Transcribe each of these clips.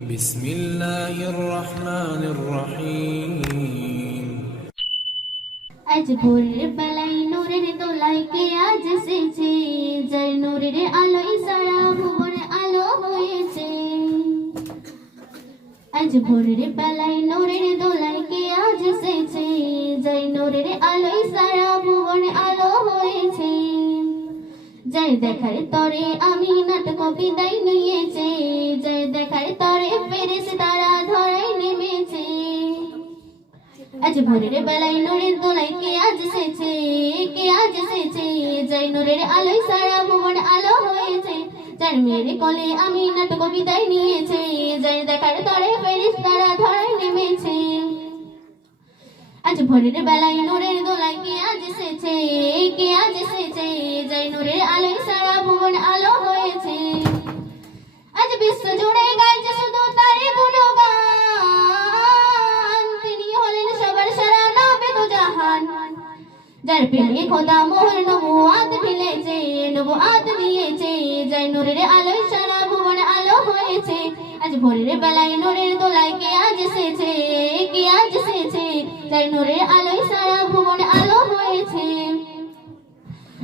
بسم الله الرحمن الرحيم আজ ভোরের বেলায় নূরের দোলায় কে আজ এসেছে, যার নূরের আলোয় সারা ভুবনে আলো হয়েছে। আজ ভোরের বেলায় নূরের দোলায় কে আজ এসেছে, যার নূরের আলোয় সারা ভুবনে আলো হয়েছে। যার দেখার তরে আমি নাটক বিদায় নিয়েছে, যার দেখার তরে ফেরেশতারা ধরায় নেমেছে। আজ ভোরের বেলায় নূরের দোলায় কে আজ এসেছে, কে আজ এসেছে, যার নূরের আলোয় সারা ভুবন আলো হয়েছে। যার মেয়ের কোলে আমি নাটক বিদায় নিয়েছে, যার দেখার তরে ফেরেশতারা ধরায় নেমেছে। আজ ভোরের বেলায় নূরের দোলায় কে আজ এসেছে, কে আজ এসেছে, যার নূরের আলোয় সারা ভুবন আলো হয়েছে। আজ বিশ্ব জুড়ে গাইছে শুধু তারই গুণগান, তিনি হলেন সবার সেরা নবী তো জাহান। যার প্রেমে খোদা মোহর নবুয়াত ঢেলেছে, নবুয়াত দিয়েছে, যার নূরের আলোয় সারা ভুবন আলো হয়েছে। আজ ভোরের বেলায় নূরের দোলায় কে আজ এসেছে, কে আজ এসেছে, যার নূরের আলোয় সারা ভুবন আলো হয়েছে।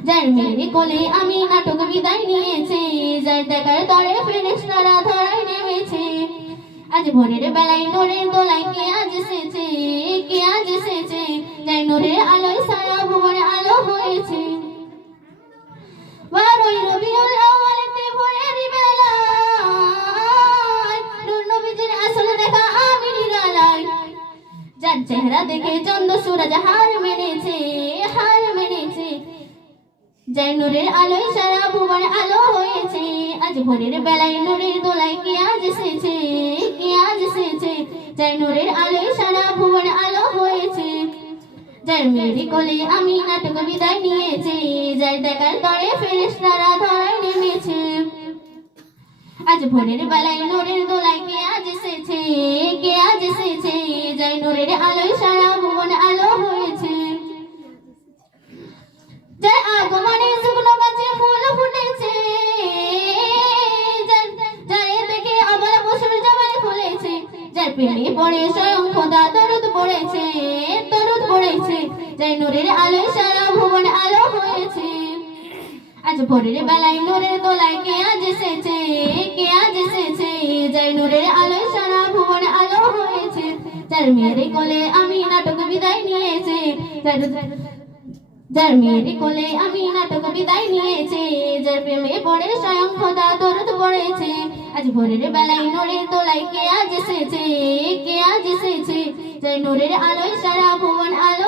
যার মেয়ের কোলে আমি নাটক বিদায় নিয়েছে, যার দেখার তরে ফেরেশতারা ধরায় নেমেছে। আজ ভোরের বেলায় নূরের দোলায় কে আজ এসেছে, কে আজ এসেছে, যার নূরের আলোয় সারা ভুবন আলো হয়েছে। বারোই রবিউল আউয়ালেতে ভোরের বেলায় নূর নবীজির আসল দেখা আমি নিরালায়। যার চেহারা দেখে চন্দ্র সূরজ হার মেনেছে, হার মেনেছে, যার নূরের আলোয় সারা ভুবন আলো হয়েছে। আজ ভোরের বেলায় নূরের দোলায় কে আজ এসেছে, কে আজ এসেছে, যার নূরের আলোয় সারা ভুবন আলো হয়েছে। যার মেয়ের কোলে আমি নাটক বিদায় নিয়েছে, যার দেখার তরে ফেরেশতারা ধরায় নেমেছে। আজ ভোরের বেলায় নূরের দোলায় কে আজ এসেছে, কে আজ এসেছে, যার নূরের আলোয় সারা ভুবন আলো হয়েছে। যার আগমনে শুকনো গাছে ফুল ফুটেছে, যার দেখে অবলা পশুর জবান খুলেছে। যার প্রেমে পড়ে স্বয়ং খোদা দরুদ পড়েছে, দরুদ পড়েছে, যার নূরের আলোয় সারা ভুবন আলো হয়েছে। আজ ভোরের বেলায় নূরের দোলায় কে আজ এসেছে, কে আজ এসেছে, যার নূরের আলোয় সারা ভুবন আলো হয়েছে। যার মেয়ের কোলে আমি নাটক বিদায় নিয়েছে, যার মেয়ের কোলে আমি নাটক বিদায় নিয়েছে, যার প্রেমে পড়ে স্বয়ং খোদা দরুদ পড়েছে। আজ ভোরের বেলায় নূরের দোলায় কে আজ এসেছে, কে আজ এসেছে, যার নূরের আলোয় সারা ভুবন আলো